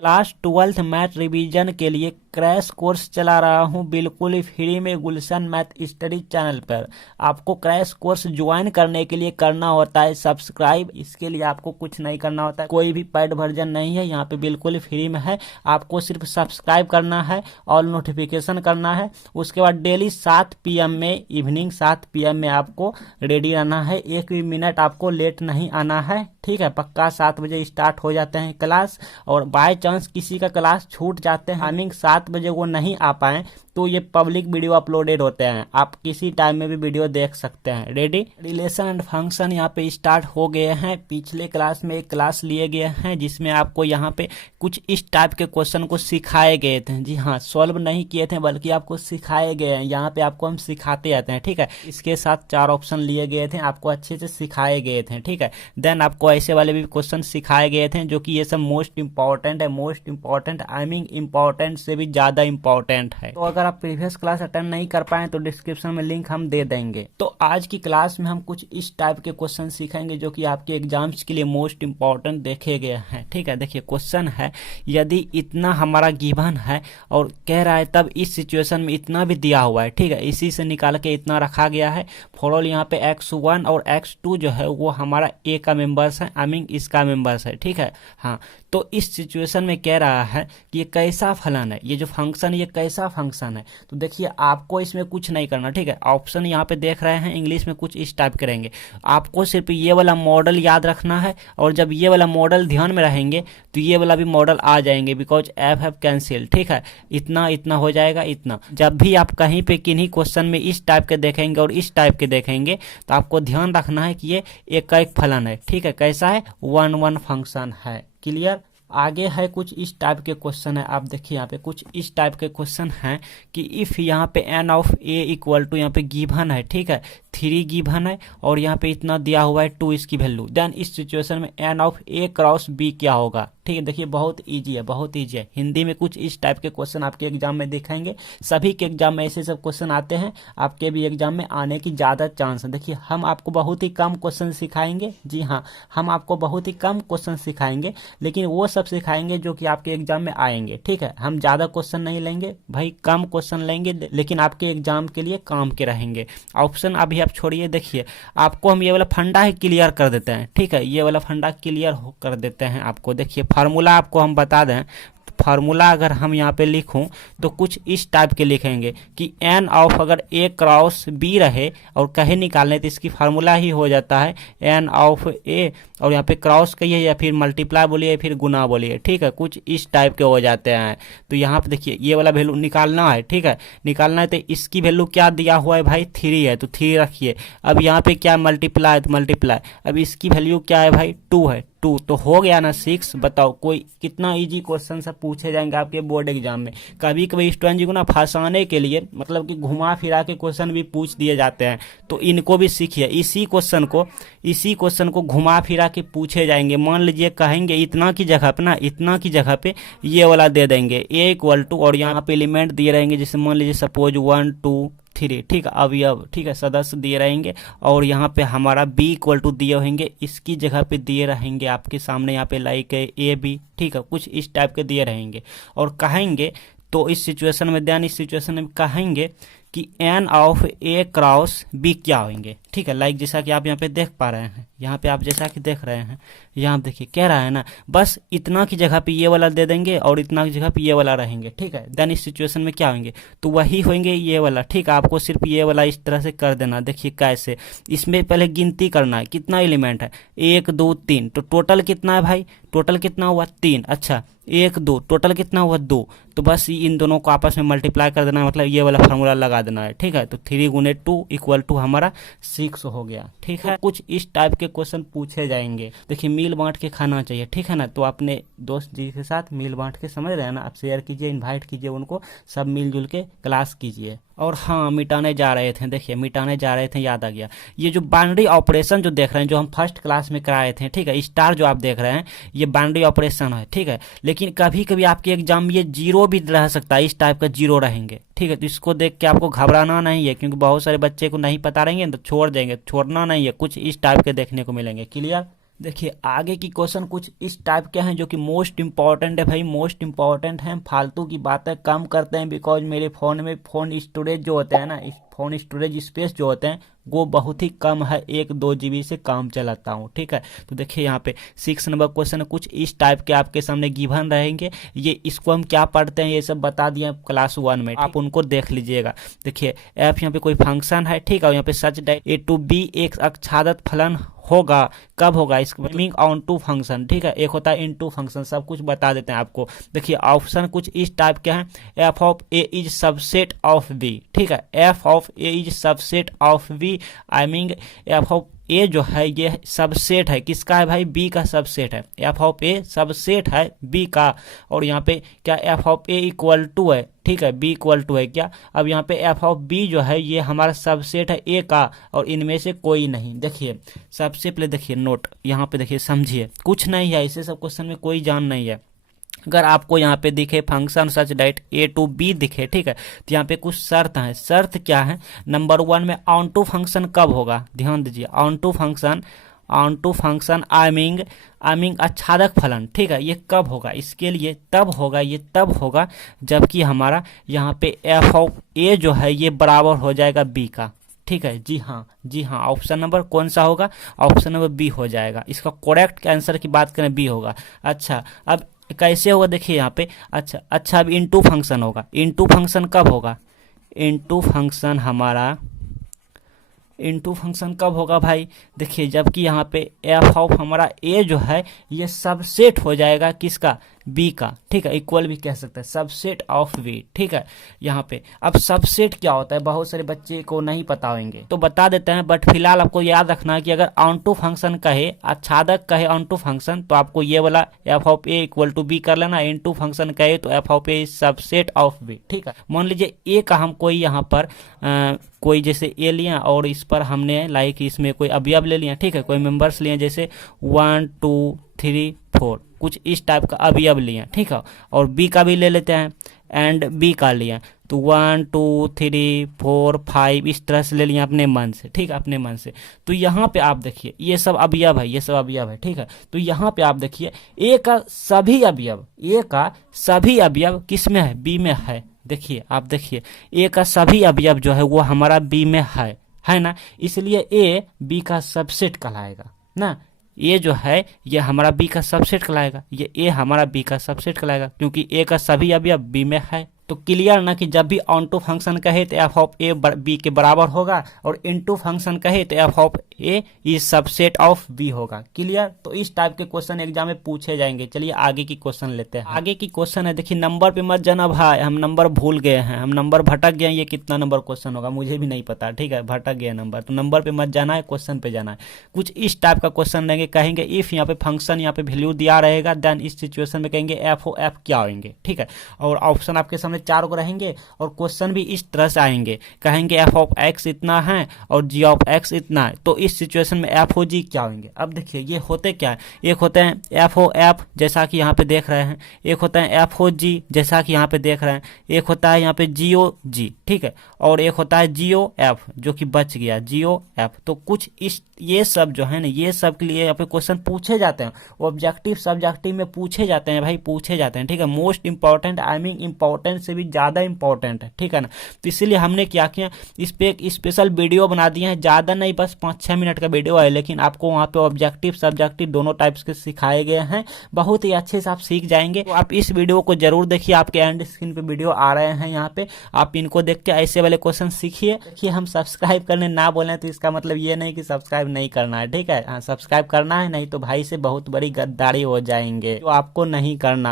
Class 12th math revision के लिए crash course चला रहा हूं बिल्कुल ही फ्री में गुलशन मैथ स्टडी चैनल पर। आपको क्रैश कोर्स ज्वाइन करने के लिए करना होता है सब्सक्राइब। इसके लिए आपको कुछ नहीं करना होता है, कोई भी पेड वर्जन नहीं है, यहाँ पे बिल्कुल ही फ्री में है। आपको सिर्फ सब्सक्राइब करना है और नोटिफिकेशन करना है। उसके बाद डेली 7 PM में, इवनिंग 7 PM में आपको रेडी रहना है। एक भी मिनट आपको लेट नहीं आना है, ठीक है। पक्का 7 बजे स्टार्ट हो जाते हैं क्लास। और बाय चांस किसी का क्लास छूट जाते हैं, टाइमिंग 7 बजे वो नहीं आ पाए, तो ये पब्लिक वीडियो अपलोडेड होते हैं, आप किसी टाइम में भी वीडियो देख सकते हैं। रेडी। रिलेशन एंड फंक्शन यहाँ पे स्टार्ट हो गए हैं। पिछले क्लास में एक क्लास लिए गए हैं जिसमें आपको यहाँ पे कुछ इस टाइप के क्वेश्चन को सिखाए गए थे। जी हाँ, सॉल्व नहीं किए थे बल्कि आपको सिखाए गए हैं। यहाँ पे आपको हम सिखाते आते हैं, ठीक है। इसके साथ 4 ऑप्शन लिए गए थे, आपको अच्छे से सिखाए गए थे, ठीक है। देन आपको ऐसे वाले भी क्वेश्चन सिखाए गए थे जो कि ये सब मोस्ट इंपॉर्टेंट है। Most important I mean important से भी ज्यादा इंपॉर्टेंट है। तो अगर आप प्रीवियस क्लास अटेंड नहीं कर पाए तो डिस्क्रिप्शन में लिंक हम दे देंगे। तो आज की क्लास में हम कुछ इस टाइप के क्वेश्चन सीखेंगे जो कि आपके एग्जाम्स के लिए मोस्ट इंपॉर्टेंट देखे गए हैं, ठीक है। देखिए क्वेश्चन है, यदि इतना हमारा गिवन है और कह रहा है तब इस सिचुएशन में इतना भी दिया हुआ है, ठीक है। इसी से निकाल के इतना रखा गया है। फॉर यहाँ पे x1 और x2 जो है वो हमारा a का मेंबर्स है, आई मीन इसका मेंबर्स है, ठीक है। हाँ, तो इस सिचुएशन में कह रहा है कि ये कैसा फलन है, ये जो फंक्शन ये कैसा फंक्शन है। तो देखिए आपको इसमें कुछ नहीं करना, ठीक है। ऑप्शन यहाँ पे देख रहे हैं इंग्लिश में कुछ इस टाइप करेंगे। आपको सिर्फ ये वाला मॉडल याद रखना है और जब ये वाला मॉडल ध्यान में रहेंगे तो ये वाला भी मॉडल आ जाएंगे, बिकॉज एफ कैंसिल, ठीक है। इतना इतना हो जाएगा इतना। जब भी आप कहीं पे किन्हीं क्वेश्चन में इस टाइप के देखेंगे और इस टाइप के देखेंगे तो आपको ध्यान रखना है कि ये एक फलन है, ठीक है। कैसा है, 1 फंक्शन है। क्लियर। आगे है कुछ इस टाइप के क्वेश्चन है। आप देखिए यहाँ पे कुछ इस टाइप के क्वेश्चन हैं कि इफ यहाँ पे n of a equal to यहाँ पे गिवन है, ठीक है, 3 गिवन है और यहाँ पे इतना दिया हुआ है 2 इसकी वैल्यू। देन इस सिचुएशन में n of a cross b क्या होगा, ठीक है। देखिए बहुत इजी है, बहुत इजी है। हिंदी में कुछ इस टाइप के क्वेश्चन आपके एग्जाम में दिखाएंगे। सभी के एग्जाम में ऐसे सब क्वेश्चन आते हैं, आपके भी एग्जाम में आने की ज्यादा चांस है। देखिए हम आपको बहुत ही कम क्वेश्चन सिखाएंगे, जी हाँ, हम आपको बहुत ही कम क्वेश्चन सिखाएंगे, लेकिन वो सब सिखाएंगे जो कि आपके एग्जाम में आएंगे, ठीक है। हम ज्यादा क्वेश्चन नहीं लेंगे भाई, कम क्वेश्चन लेंगे, लेकिन आपके एग्जाम के लिए काम के रहेंगे। ऑप्शन अभी आप छोड़िए। देखिए आपको हम ये वाला फंडा है क्लियर कर देते हैं, ठीक है। ये वाला फंडा क्लियर कर देते हैं आपको। देखिए फार्मूला आपको हम बता दें, फार्मूला अगर हम यहाँ पे लिखूं तो कुछ इस टाइप के लिखेंगे कि n ऑफ अगर a क्रॉस b रहे और कहे निकालने तो इसकी फार्मूला ही हो जाता है n ऑफ a, और यहाँ पे क्रॉस कहिए या फिर मल्टीप्लाई बोलिए या फिर गुना बोलिए, ठीक है। कुछ इस टाइप के हो जाते हैं। तो यहाँ पे देखिए ये वाला वैल्यू निकालना है, ठीक है। निकालना है तो इसकी वैल्यू क्या दिया हुआ है भाई, 3 है, तो 3 रखिए। अब यहाँ पे क्या मल्टीप्लाई है तो मल्टीप्लाई। अब इसकी वैल्यू क्या है भाई, 2 है, 2 तो हो गया ना 6। बताओ कोई कितना इजी क्वेश्चन सब पूछे जाएंगे आपके बोर्ड एग्जाम में। कभी कभी स्टूडेंट जी को ना फंसाने के लिए मतलब कि घुमा फिरा के क्वेश्चन भी पूछ दिए जाते हैं, तो इनको भी सीखिए। इसी क्वेश्चन को घुमा फिरा के पूछे जाएंगे। मान लीजिए कहेंगे इतना की जगह पे ना, इतना की जगह पे ये वाला दे देंगे a इक्वल टू, और यहाँ पे एलिमेंट दिए रहेंगे, जैसे मान लीजिए सपोज 1 2 3, ठीक है। अब ठीक है, सदस्य दिए रहेंगे और यहाँ पे हमारा b इक्वल टू दिए होंगे, इसकी जगह पे दिए रहेंगे आपके सामने यहाँ पे लाइक ए बी, ठीक है। कुछ इस टाइप के दिए रहेंगे और कहेंगे तो इस सिचुएशन में, ध्यान, इस सिचुएशन में कहेंगे कि n of a cross b क्या होंगे, ठीक है। लाइक जैसा कि आप यहाँ पे देख पा रहे हैं, यहाँ पे आप जैसा कि देख रहे हैं, यहाँ देखिए कह रहा है ना, बस इतना की जगह पे ये वाला दे देंगे और इतना की जगह पे ये वाला रहेंगे, ठीक है। देन इस सिचुएशन में क्या होंगे, तो वही होंगे ये वाला, ठीक है। आपको सिर्फ ये वाला इस तरह से कर देना। देखिए कैसे, इसमें पहले गिनती करना है कितना एलिमेंट है, 1 2 3, तो टोटल कितना है भाई, टोटल कितना हुआ 3। अच्छा 1 2, टोटल कितना हुआ 2, तो बस इन दोनों को आपस में मल्टीप्लाई कर देना है, मतलब ये वाला फार्मूला लगा देना है, ठीक है। तो 3 गुने 2 इक्वल टू हमारा 6 हो गया, ठीक है। कुछ इस टाइप के क्वेश्चन पूछे जाएंगे। देखिए मिल बांट के खाना चाहिए, ठीक है ना। तो अपने दोस्त जी के साथ मिल बांट के, समझ रहे हैं ना, आप शेयर कीजिए, इनवाइट कीजिए उनको, सब मिलजुल के क्लास कीजिए। और हाँ, मिटाने जा रहे थे, देखिए मिटाने जा रहे थे, याद आ गया। ये जो बाइनरी ऑपरेशन जो देख रहे हैं, जो हम फर्स्ट क्लास में कराए थे, ठीक है, स्टार जो आप देख रहे हैं ये बाइनरी ऑपरेशन है, ठीक है। लेकिन कभी कभी आपके एग्जाम में ये 0 भी रह सकता है, इस टाइप का 0 रहेंगे, ठीक है। तो इसको देख के आपको घबराना नहीं है, क्योंकि बहुत सारे बच्चे को नहीं पता रहेंगे तो छोड़ देंगे, छोड़ना नहीं है। कुछ इस टाइप के देखने को मिलेंगे। क्लियर। देखिए आगे की क्वेश्चन कुछ इस टाइप के हैं जो कि मोस्ट इंपॉर्टेंट है भाई, मोस्ट इंपॉर्टेंट है। फालतू की बातें कम करते हैं बिकॉज मेरे फ़ोन में फ़ोन स्टोरेज जो होते हैं ना, इस फ़ोन स्टोरेज स्पेस जो होते हैं वो बहुत ही कम है, 1-2 GB से काम चलाता हूँ, ठीक है। तो देखिए यहाँ पे 6 नंबर क्वेश्चन कुछ इस टाइप के आपके सामने गिवन रहेंगे। ये इसको हम क्या पढ़ते हैं ये सब बता दिए क्लास 1 में, आप उनको देख लीजिएगा। देखिए एफ यहाँ पे कोई फंक्शन है, ठीक है। यहाँ पे such that A to B एक आच्छादित फलन होगा, कब होगा, इसका मीनिंग ऑन टू फंक्शन, ठीक है। एक होता है इन टू फंक्शन, सब कुछ बता देते हैं आपको। देखिए ऑप्शन कुछ इस टाइप के हैं, F of A is subset of B, ठीक है। F of A is subset of B, I mean F of A जो है ये सबसेट है, किसका है भाई, बी का सबसेट है। एफ ऑफ ए सबसेट है बी का, और यहाँ पे क्या F of A equal to है, ठीक है, बी इक्वल टू है क्या। अब यहाँ पे एफ ऑफ बी जो है ये हमारा सबसेट है ए का, और इनमें से कोई नहीं। देखिए सबसे पहले देखिए नोट, यहाँ पे देखिए समझिए, कुछ नहीं है इसे सब क्वेश्चन में कोई जान नहीं है। अगर आपको यहाँ पे दिखे function such that A to B दिखे, ठीक है, तो यहाँ पे कुछ शर्त है। शर्त क्या है, नंबर 1 में ऑन टू फंक्शन कब होगा, ध्यान दीजिए, onto function I mean आच्छादक फलन, ठीक है, ये कब होगा, इसके लिए तब होगा, ये तब होगा जबकि हमारा यहाँ पे एफ ऑफ ए जो है ये बराबर हो जाएगा बी का, ठीक है। जी हाँ, ऑप्शन नंबर कौन सा होगा, ऑप्शन नंबर बी हो जाएगा। इसका करेक्ट आंसर की बात करें बी होगा। अच्छा अब कैसे होगा देखिए यहाँ पे, अच्छा अब इनटू फंक्शन होगा। इनटू फंक्शन कब होगा, इनटू फंक्शन कब होगा भाई, देखिए जबकि यहाँ पे एफ ऑफ हमारा ए जो है ये सबसेट हो जाएगा किसका, बी का, ठीक है। इक्वल भी कह सकते हैं, सबसेट ऑफ बी, ठीक है। यहाँ पे अब सबसेट क्या होता है बहुत सारे बच्चे को नहीं पता होंगे तो बता देते हैं, बट फिलहाल आपको याद रखना है कि अगर ऑन टू फंक्शन कहे, आच्छादक कहे ऑन टू फंक्शन, तो आपको ये वाला F of A equal to B कर लेना। इन टू फंक्शन कहे तो F of A subset of B, ठीक है। मान लीजिए ए का हम कोई यहाँ पर कोई जैसे ए लिया और इस पर हमने लाइक इसमें कोई अवयव ले लिया, ठीक है, कोई मेंबर्स लिए जैसे 1 2 3 4 कुछ इस टाइप का अवयव लिया, ठीक है। और बी का भी ले लेते हैं, एंड बी का लिया तो 1 2 3 4 5 इस तरह से ले लिया अपने मन से, ठीक है, अपने मन से। तो यहाँ पे आप देखिए ये सब अवयव है, ये सब अवयव है, ठीक है। तो यहाँ पे आप देखिए ए का सभी अवयव किस में है, बी में है। देखिए आप देखिए ए का सभी अवयव जो है वो हमारा बी में है ना, इसलिए ए बी का सबसेट कहलाएगा ना। ए जो है ये हमारा बी का सबसेट कहलाएगा, ये ए हमारा बी का सबसेट कहलाएगा क्योंकि ए का सभी अवयव बी में है। तो क्लियर ना कि जब भी ऑन टू फंक्शन कहे तो एफ ऑफ ए बी के बराबर होगा, और इन टू फंक्शन कहे तो F of A is subset of B होगा। क्लियर। तो इस टाइप के क्वेश्चन एग्जाम में पूछे जाएंगे। चलिए आगे की क्वेश्चन लेते हैं। आगे की क्वेश्चन है, देखिए नंबर पे मत जाना भाई, हम नंबर भूल गए हैं, हम नंबर भटक गए। ये कितना नंबर क्वेश्चन होगा मुझे भी नहीं पता, ठीक है, भटक गया नंबर। तो नंबर पे मत जाना है, क्वेश्चन पे जाना है। कुछ इस टाइप का क्वेश्चन रहेंगे, कहेंगे इफ यहाँ पे फंक्शन यहाँ पे वैल्यू दिया रहेगा देन इस सिचुएशन में कहेंगे एफ ओ एफ क्या होंगे, ठीक है। और ऑप्शन आपके सामने 4 को रहेंगे और क्वेश्चन भी इस तरह से आएंगे, कहेंगे एफ ऑफ एक्स इतना है और जी ऑफ एक्स इतना है, तो इस सिचुएशन में एफ ओ जी क्या होंगे। अब देखिए ये होते क्या है, एक होते हैं एफ ओ एफ जैसा कि यहाँ पे देख रहे हैं, एक होता है एफ ओ जी जैसा कि यहाँ पे देख रहे हैं, एक होता है यहाँ पे जी ओ जी, ठीक है, और एक होता है जी ओ एफ जो कि बच गया जी ओ एफ। तो कुछ इस ये सब जो है ना, ये सब के लिए यहाँ पे क्वेश्चन पूछे जाते हैं, ऑब्जेक्टिव सब्जेक्टिव में पूछे जाते हैं भाई, पूछे जाते हैं, ठीक है। Most important I mean important से भी ज़्यादा इंपॉर्टेंट है, ठीक है ना। तो इसीलिए हमने क्या किया, इस पे एक स्पेशल वीडियो बना दिए हैं, ज़्यादा नहीं बस 5-6 मिनट का वीडियो है, लेकिन आपको वहाँ पे ऑब्जेक्टिव सब्जेक्टिव दोनों टाइप्स के सिखाए गए हैं, बहुत ही अच्छे से आप सीख जाएंगे। तो आप इस वीडियो को जरूर देखिए, आपके एंड स्क्रीन पे वीडियो आ रहे हैं यहाँ पे, आप इनको देख के ऐसे वाले क्वेश्चन सीखिए। देखिए हम सब्सक्राइब करने ना बोले तो इसका मतलब ये नहीं कि सब्सक्राइब नहीं करना है, ठीक है। हाँ सब्सक्राइब करना है, नहीं तो भाई से बहुत बड़ी गद्दारी हो जाएंगे, जो आपको नहीं करना।